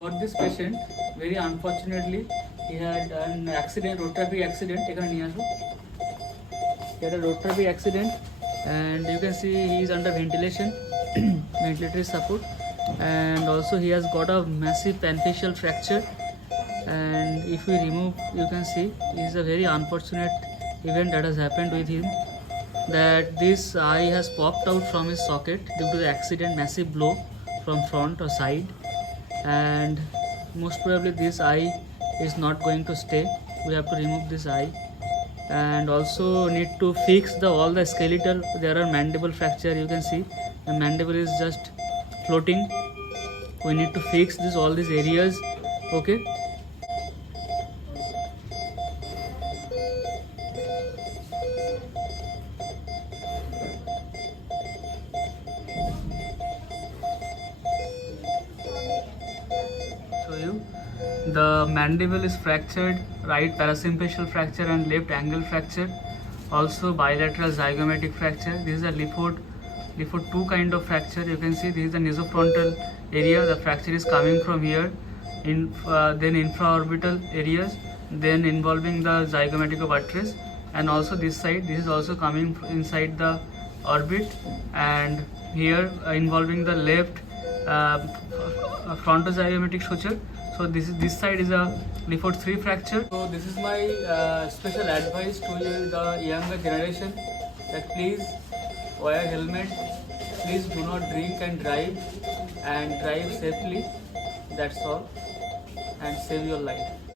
For this patient, very unfortunately, he had an accident, road traffic accident. He had a road traffic accident, and you can see he is under ventilation, ventilatory support, and also he has got a massive facial fracture. And if we remove, you can see it is a very unfortunate event that has happened with him. That this eye has popped out from his socket due to the accident, massive blow from front or side, and most probably this eye is not going to stay. We have to remove this eye, and also need to fix all the skeletal. There are mandible fracture. You can see the mandible is just floating. We need to fix all these areas. Okay. Show you, the mandible is fractured, right parasympachial fracture and left angle fracture, also bilateral zygomatic fracture. This is a Lefort 2 kind of fracture. You can see this is the nasofrontal area. The fracture is coming from here, then infraorbital areas, then involving the zygomatic of buttress, and also this side. This is also coming inside the orbit, and here involving the left frontozygomatic suture. So this side is a Lefort 3 fracture. So this is my special advice to the younger generation, that please wear helmet, please do not drink and drive safely. That's all, and save your life.